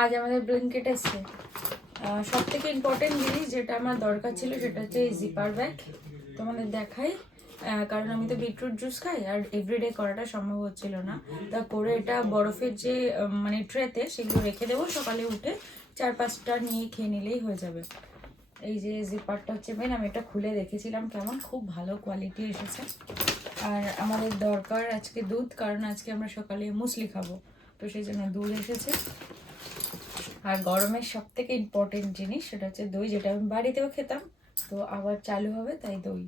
আজ আমাদের ব্ল্যাঙ্কেট এসছে। সব থেকে ইম্পর্টেন্ট জিনিস যেটা আমার দরকার ছিল সেটা হচ্ছে এই জিপার ব্যাগ। তোমাদের দেখাই, কারণ আমি তো বিটরুট জুস খাই আর এভরিডে করাটা সম্ভব হচ্ছিল না। তা করে এটা বরফের যে মানে ট্রেতে সেগুলো রেখে দেবো, সকালে উঠে 4-5টা নিয়ে খেয়ে নিলেই হয়ে যাবে। এই যে জিপারটা হচ্ছে মেন, আমি এটা খুলে দেখেছিলাম কেমন, খুব ভালো কোয়ালিটি এসেছে। আর আমাদের দরকার আজকে দুধ, কারণ আজকে আমরা সকালে মুসলি খাবো, তো সেই জন্য দুধ এসেছে। আর গরমের সব থেকে ইম্পর্টেন্ট জিনিস সেটা হচ্ছে দই, যেটা আমি বাড়িতেও খেতাম, তো আবার চালু হবে, তাই দই।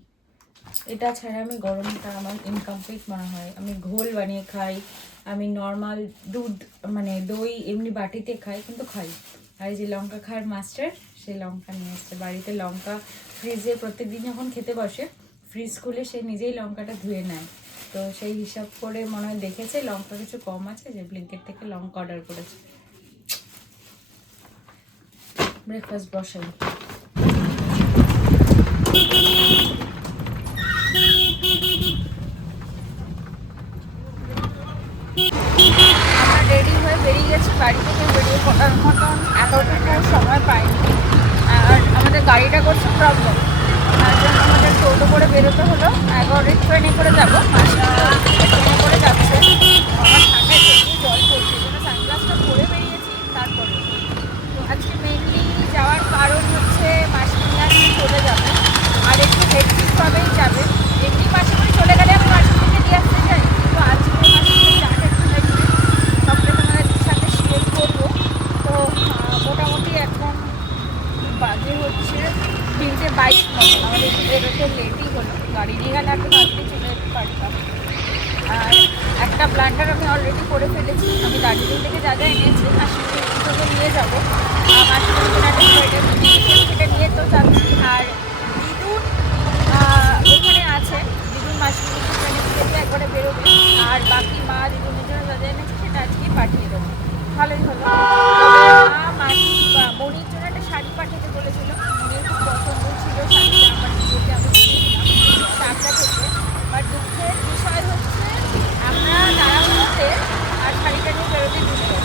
এটা ছাড়া আমি গরমটা আমার ইনকমপ্লিট মনে হয়। আমি ঘোল বানিয়ে খাই, আমি নর্মাল দুধ মানে দই এমনি বাটিতে খাই, কিন্তু খাই। আর এই যে লঙ্কা খাওয়ার মাস্টার, সেই লঙ্কা নিয়ে এসছে বাড়িতে। লঙ্কা ফ্রিজে প্রত্যেকদিন যখন খেতে বসে, ফ্রিজ খুলে সে নিজেই লঙ্কাটা ধুয়ে নেয়, তো সেই হিসাব করে মনে হয় দেখেছে লঙ্কা কিছু কম আছে, যে ব্লিঙ্কেট থেকে লঙ্কা অর্ডার করেছে। ব্রেকফাস্ট বসাই। আমরা রেডি হয়ে বেরিয়ে গেছি, বাড়ি থেকে বেরিয়ে পড়ার মতন এতটুকু সময় পাইনি। আর আমাদের গাড়িটা করছে প্রবলেম, তার জন্য আমাদের টোটো করে বেরোতে হলো। 11 ট্রেনে করে যাবো, ট্রেনে করে যাচ্ছে। আমার ঠান্ডায় প্রচুর জল পড়ছে, জন্য সানগ্লাসটা পরে বেরিয়েছি। তারপরে তো আজকে মেনলি যাওয়ার কারণ হচ্ছে মাসিমণি আজকে চলে যাবে, আর একটু হেক্টিকভাবেই যাবে। এমনি মাসিমণি চলে গেলে আমি মাসিমণিকে দিয়ে আসতে চাই, কিন্তু আজকে মাসিমণি যাকে একটু হেক্টিক, সবটা তোমাদের সাথে শেয়ার করবো। তো মোটামুটি এখন বাজে হচ্ছে 3:22 মতো, আমাদের একটু বেরোতে লেটই হলো। গাড়ি নিয়ে গেলে একটু তাড়াতাড়ি চলে যেতে পারতাম। আর একটা ব্লান্ডার আমি অলরেডি করে ফেলেছি। আমি দার্জিলিং থেকে যা যা এনেছি মাসিমণিকে নিয়ে যাবো, মাসিমণির একটা সোয়েটার সেটা নিয়ে তো যাচ্ছি। আর দিদুন ওখানে আছে, দিদুন মাসিমণিকে ট্রেনে তুলে দিয়ে একবারে বেরোবে। আর বাকি মা দিদুনের জন্য যা যা এনেছে সেটা আজকেই পাঠিয়ে দেবো, ভালোই হলো। তবে মা মনির জন্য একটা শাড়ি পাঠাতে বলেছিল, মনির খুব পছন্দ ছিল শাড়িটা, আমার দিদিকে আমি দিয়েছিলাম চাকরা থেকে। বাট দুঃখের বিষয় হচ্ছে আমরা তাড়াহুড়োতে আর শাড়িটা নিয়ে বেরোতে দিতে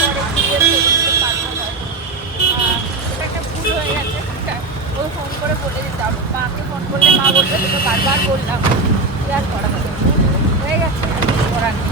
পরে গিয়ে দিতে পারবো না। সেটা একটা ভুল হয়ে গেছে। ও ফোন করে বলে দিতে হবে, মাকে ফোন করলে মা বলবে তোকে বারবার বললাম, কি আর করা হবে, হয়ে গেছে, আর কিছু করার নেই।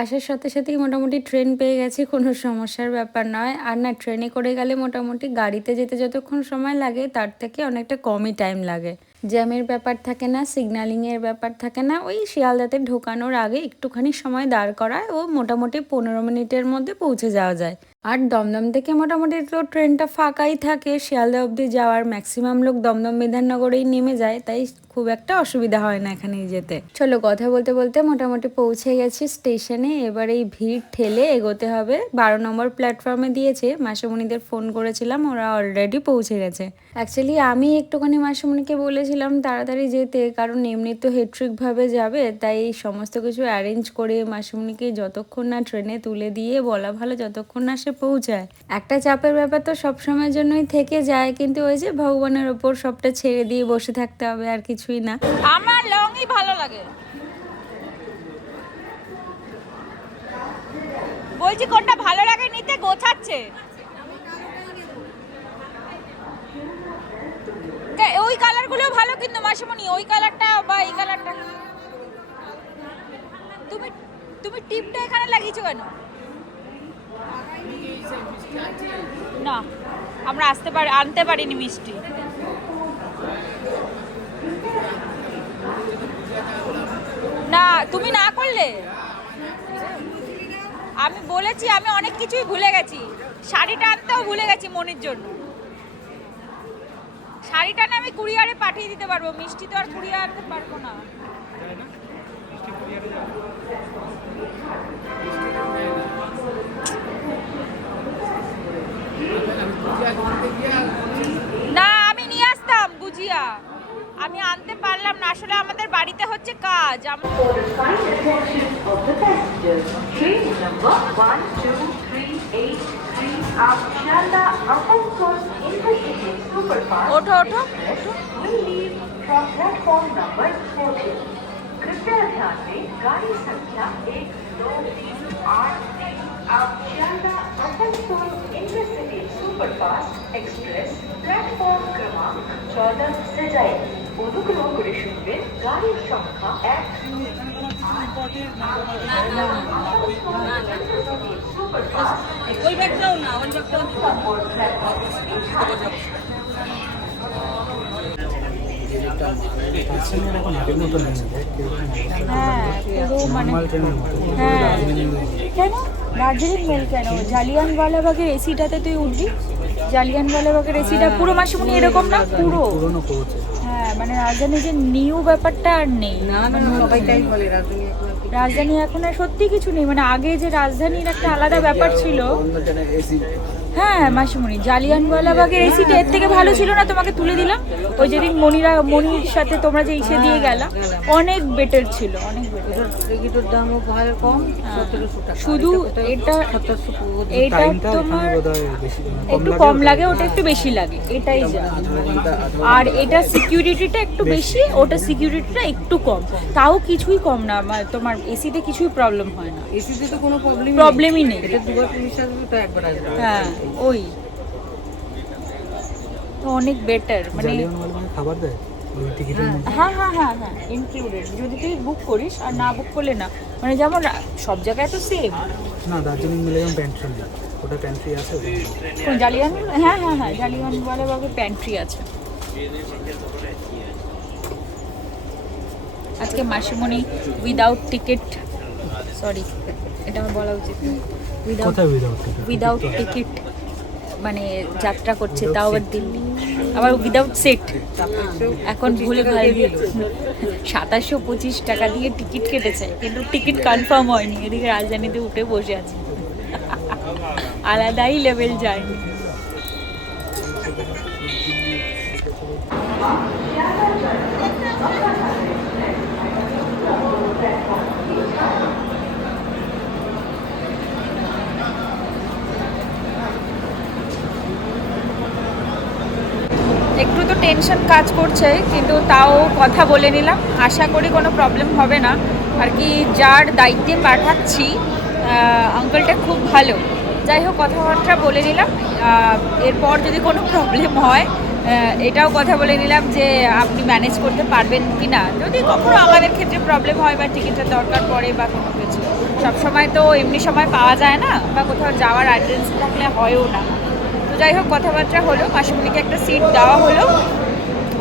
আসার সাথে সাথেই মোটামুটি ট্রেন পেয়ে গেছি, কোনো সমস্যার ব্যাপার নয়। আর না, ট্রেনে করে গেলে মোটামুটি গাড়িতে যেতে যতক্ষণ সময় লাগে তার থেকে অনেকটা কমই টাইম লাগে। জ্যামের ব্যাপার থাকে না, সিগন্যালিংয়ের ব্যাপার থাকে না। ওই শিয়ালদাতে ঢোকানোর আগে একটুখানি সময় দাঁড় করায় ও মোটামুটি 15 মিনিটের মধ্যে পৌঁছে যাওয়া যায়। আর দমদম থেকে মোটামুটি তো ট্রেনটা ফাঁকাই থাকে, শিয়ালদা অবধি যাওয়ার ম্যাক্সিমাম লোক দমদম বিধাননগরেই নেমে যায়, তাই খুব একটা অসুবিধা হয় না এখানে যেতে। চলো, কথা বলতে বলতে মোটামুটি পৌঁছে গেছি স্টেশনে। এবার এই ভিড় ঠেলে এগোতে হবে। 12 নম্বর প্ল্যাটফর্মে দিয়েছে, মাসিমণিদের ফোন করেছিলাম, ওরা অলরেডি পৌঁছে গেছে। অ্যাকচুয়ালি আমি একটুখানি মাসিমণিকে বলেছিলাম তাড়াতাড়ি যেতে, কারণ এমনি তো হেট্রিকভাবে যাবে, তাই সমস্ত কিছু অ্যারেঞ্জ করে মাসিমণিকে যতক্ষণ না ট্রেনে তুলে দিয়ে বলা ভালো, যতক্ষণ না সে পৌঁছায়। একটা চাপের ব্যাপার তো সবসময়ের জন্যই থেকে যায়, কিন্তু ওই যে ভগবানের ওপর সবটা ছেড়ে দিয়ে বসে থাকতে হবে, আর কিছুই না। আমার লংই ভালো লাগে, বলছি কোনটা ভালো লাগে নিতে, গোছাচ্ছে। ওই কালারগুলো ভালো, কিন্তু মাসিমণি ওই কালারটা বা এই কালারটা। তুমি তুমি টিপটা এখানে লাগিয়েছো কেন? না, আমরা আনতে পারিনি মিষ্টি। না, তুমি না করলে। আমি বলেছি আমি অনেক কিছুই ভুলে গেছি, শাড়িটা আনতেও ভুলে গেছি মনির জন্য। শাড়িটা না আমি কুরিয়ারে পাঠিয়ে দিতে পারবো, মিষ্টি তো আর কুরিয়ার আনতে পারবো না। না, আমি নিয়ে আসতাম গুজিয়া, আমি আনতে পারলাম না, আসলে আমাদের বাড়িতে হচ্ছে কাজ। ওঠো ওঠো ওঠো। कृपया ध्यान दें, गाड़ी संख्या 1, 2, 3, 8 अब सुपरफास्ट एक्सप्रेस प्लॅटफॉर्म क्रमांक 14 से जाएगी। অনুগ্রহ করে শুনবেন গাড়ির সংখ্যা 1 ওই ব্যাগটাও না ওই ব্যাগটাও কেন দার্জিলিং মেল কেন জালিয়ানওয়ালাবাগের এসিটাতে তুই উঠবি জালিয়ানওয়ালাবাগের এসিটা পুরো মাসুমনি এরকম না পুরো হ্যাঁ মানে রাজধানী যে নিউ ব্যাপারটা আর নেই সবাই তাই বলে রাজধানী এখন আর সত্যি কিছু নেই মানে আগে যে রাজধানীর একটা আলাদা ব্যাপার ছিল হ্যাঁ মাসিমণি জালিয়ানওয়ালাবাগের এসিটা এর থেকে ভালো ছিল না তোমাকে তুলে দিলাম ওই যেদিন মনির সাথে তোমরা যে ইসে দিয়ে গেলা অনেক বেটার ছিল অনেক বেটার টিকিটের দামও ভালো কম 1700 টাকা শুধু এটা 1700 এটা তোমার একটু কম লাগে ওটা একটু বেশি লাগে এটাই যা আর এটা সিকিউরিটিটা একটু বেশি ওটা সিকিউরিটিটা একটু কম তাও কিছুই কম না তোমার এসিতে কিছুই প্রবলেম হয় না এসিতে তো কোনো প্রবলেমই নেই এটা দুবার পুলিশ আসবে তো একবার আসবে হ্যাঁ ওই তো অনেক বেটার মানে খাবার দেয় হ্যাঁ হ্যাঁ হ্যাঁ হ্যাঁ ইনক্লুডেড যদি তুই বুক করিস আর না বুক করলে না মানে যেমন সব জায়গায় তো সেম না দার্জিলিং মেলে যেমন প্যান্ট্রি ওটা প্যান্ট্রি আছে কোন জালিয়ান হ্যাঁ হ্যাঁ হ্যাঁ জালিয়ানওয়ালাবাগে প্যান্ট্রি আছে আজকে মাসিমণি উইদাউট টিকিট সরি এটা আমার বলা উচিত উইদাউট টিকিট মানে যাত্রা করছে তাও আবার দিল্লি আবার উইদাউট সেট এখন ভুলে ভাল 2725 টাকা দিয়ে টিকিট কেটেছে কিন্তু টিকিট কনফার্ম হয়নি এদিকে রাজধানীতে উঠে বসে আছে আলাদাই লেভেল যায়নি একটু তো টেনশন কাজ করছে কিন্তু তাও কথা বলে নিলাম আশা করি কোনো প্রবলেম হবে না আর কি যার দায়িত্বে পাঠাচ্ছি আঙ্কেলটা খুব ভালো যাই হোক কথাবার্তা বলে নিলাম এরপর যদি কোনো প্রবলেম হয় এটাও কথা বলে নিলাম যে আপনি ম্যানেজ করতে পারবেন কি না যদি কখনো আমাদের ক্ষেত্রে প্রবলেম হয় বা টিকিটের দরকার পড়ে বা কোনো কিছু সবসময় তো এমনি সময় পাওয়া যায় না বা কোথাও যাওয়ার আর্জেন্সি থাকলে হয়ও না যাই হোক কথাবার্তা হলো মাসিমণিকে একটা সিট দেওয়া হলো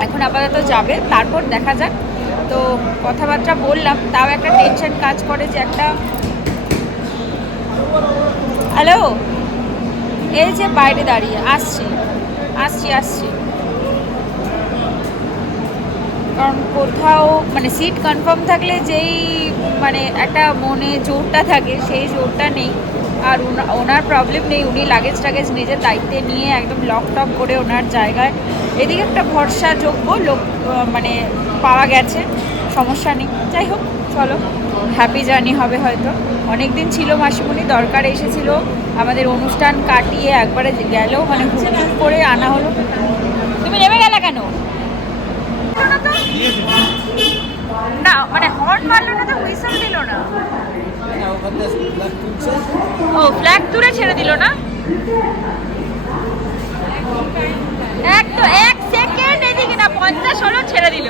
এখন আপাতত যাবে তারপর দেখা যাক তো কথাবার্তা বললাম তাও একটা টেনশন কাজ করে যে একটা হ্যালো এই যে বাইরে দাঁড়িয়ে আসছি কারণ কোথাও মানে সিট কনফার্ম থাকলে যেই মানে একটা মনে জোরটা থাকে সেই জোরটা নেই আর ওনার প্রবলেম নেই উনি লাগেজ টাগেজ নিজের দায়িত্বে নিয়ে একদম লক টক করে ওনার জায়গায় এদিকে একটা ভরসাযোগ্য লোক মানে পাওয়া গেছে সমস্যা নেই যাই হোক চলো হ্যাপি জার্নি হবে হয়তো অনেক দিন ছিল মাসিমণি দরকার এসেছিল আমাদের অনুষ্ঠান কাটিয়ে একবারে গেল মানে হুট করে আনা হলো তুমি নেমে গেলে কেন না মানে হর্ন মারলো না তো হুইসেল দিল না ও ফ্ল্যাগ তুলে ছেড়ে দিল না এক সেকেন্ড এদিকে না 50 হলো ছেড়ে দিল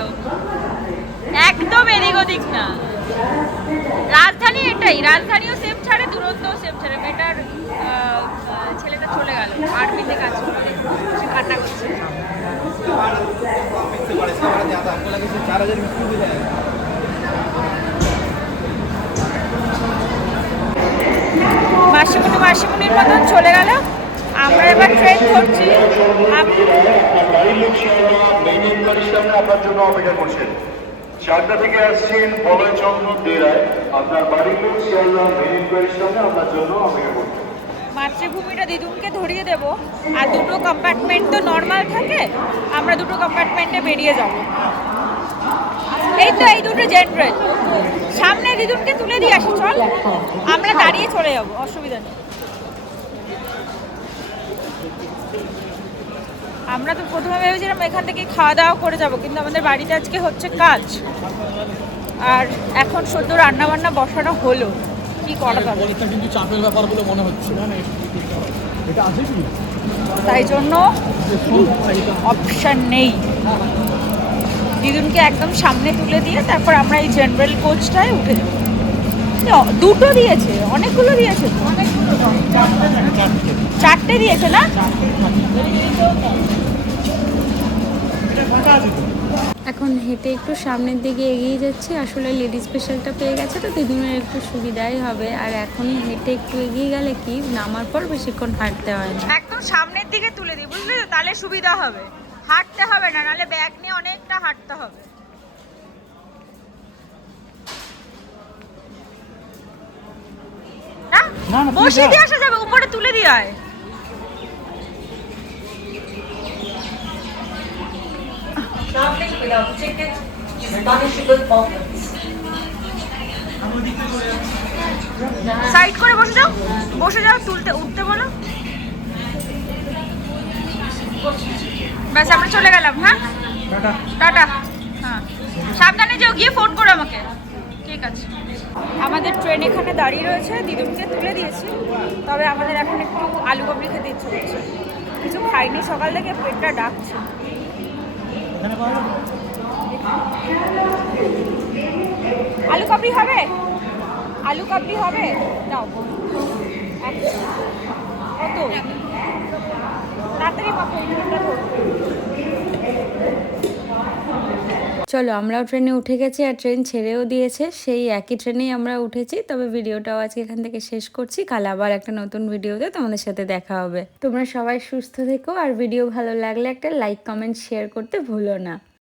একদম এদিক ওদিক না রাজধানী এটাই রাজধানীও সেম ছাড়ে দুরন্তও সেম ছাড়ে মেয়েটার ছেলেটা চলে গেল আর্মিতে কাজ করতে সে কান্না করছে মাসিমণির মতন চলে গেল আমরা এবার ট্রেন ধরছি আপনার জন্য অপেক্ষা করছেন চারটা থেকে আসছেন বলয়চন্দ্র দেরায় আপনার বাড়ির লোক শিয়ালদা মেইন ইনকোয়ারির সামনে আপনার জন্য অপেক্ষা করছেন মাতৃভূমিটা দিদুনকে ধরিয়ে দেব আর দুটো কম্পার্টমেন্ট তো নর্মাল থাকে আমরা দুটো কম্পার্টমেন্টে বেরিয়ে যাব এই তো এই দুটো জেনারেল সামনে দিদুনকে তুলে দিয়ে আসি চল আমরা দাঁড়িয়ে চলে যাবো অসুবিধা নেই আমরা তো প্রথমে ভেবেছিলাম এখান থেকে খাওয়া দাওয়া করে যাব কিন্তু আমাদের বাড়িতে আজকে হচ্ছে কাজ আর এখন সদ্য রান্নাবান্না বসানো হলো কি করা যাবে এটা কিন্তু চাপের ব্যাপার বলে মনে হচ্ছে না এটা আছে কি তাই জন্য অপশান নেই। দিদুনকে একদম সামনে তুলে দিয়ে তারপর আমরা এই জেনারেল কোচটায় উঠে যাবো। দুটো দিয়েছে, অনেকগুলো দিয়েছে তো। চারটে দিয়েছে না? এখন হেঁটে একটু সামনের দিকে এগিয়ে যাচ্ছি। আসলে লেডিস স্পেশালটা পেয়ে গেছে তো দিদিমের একটু সুবিধাই হবে। আর এখন হেঁটে একটু এগিয়ে গেলে কি নামার পর বেশিক্ষণ হাঁটতে হয় না। একদম সামনের দিকে তুলে দিই, বুঝলি তো? তাহলে সুবিধা হবে, হাঁটতে হবে না, নাহলে ব্যাগ নিয়ে অনেকটা হাঁটতে হবে। না বসে দিয়ে আসা যাবে, উপরে তুলে দিয়ে আয়। Traveling without ticket is a punishable offense. Side করে বসে যাও, বসে যাও, তুলতে উঠতে বলো। ব্যাস আমরা চলে গেলাম। হ্যাঁ টাটা। হ্যাঁ সাবধানে যাও, গিয়ে ফোন করো আমাকে। ঠিক আছে। আমাদের ট্রেন এখানে দাঁড়িয়ে রয়েছে, দিদুমকে তুলে দিয়েছি। তবে আমাদের এখন একটু আলু কাবলি খেতে ইচ্ছে করছে। কিছু খাইনি সকাল থেকে, পেটটা ডাকছে। আলু কাবলি হবে? আলু কাবলি হবে? দাও। কত তাড়াতাড়ি পাবো। চলো আমরাও ট্রেনে উঠে গেছি আর ট্রেন ছেড়েও দিয়েছে। সেই একই ট্রেনেই আমরা উঠেছি। তবে ভিডিওটাও আজকে এখান থেকে শেষ করছি। কাল আবার একটা নতুন ভিডিওতে তোমাদের সাথে দেখা হবে। তোমরা সবাই সুস্থ থেকো আর ভিডিও ভালো লাগলে একটা লাইক কমেন্ট শেয়ার করতে ভুলো না।